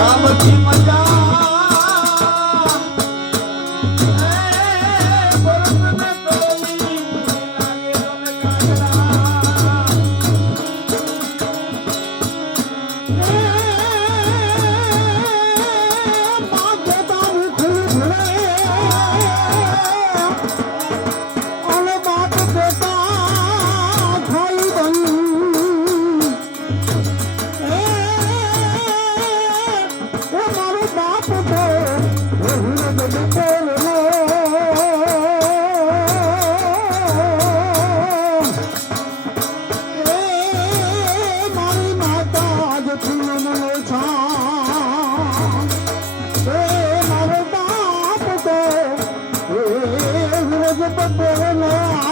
Shama ki mata பாசத்தை போகலாம்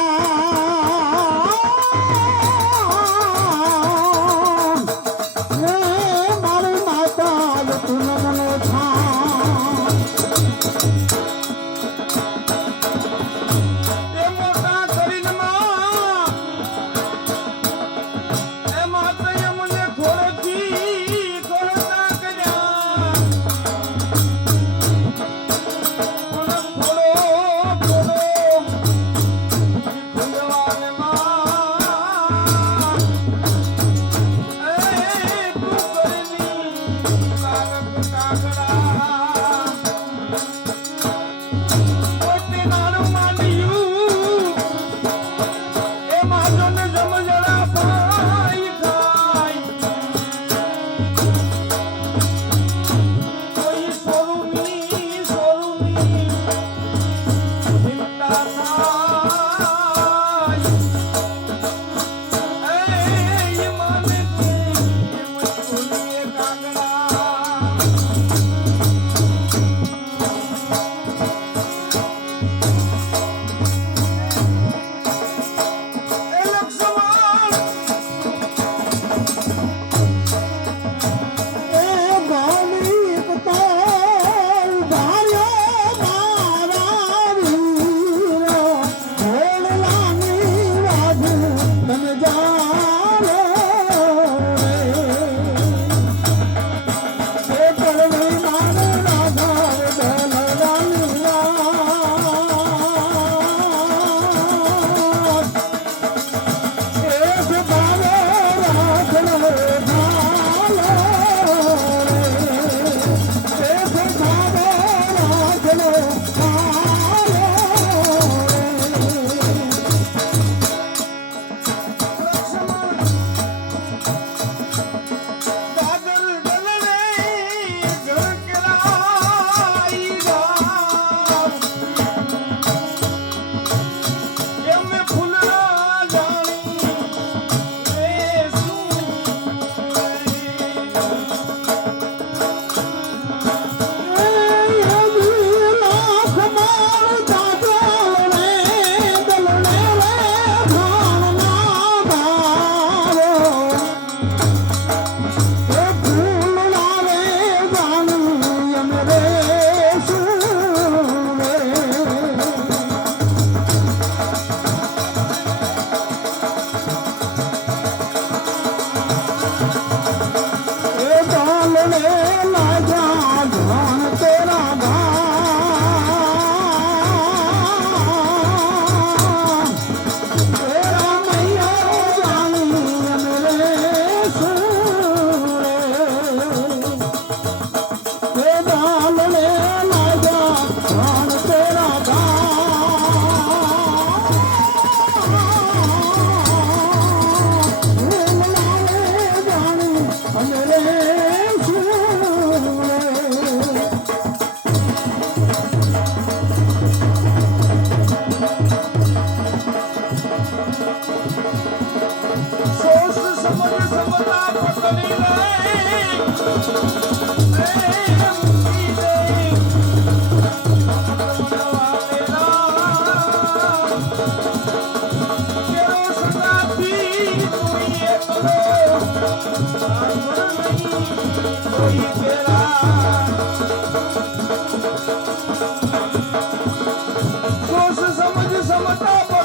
सोच समझ مي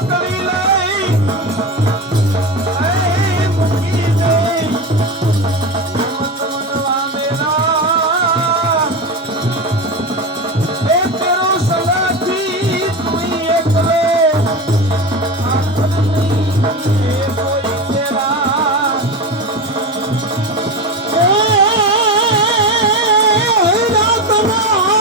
Oh.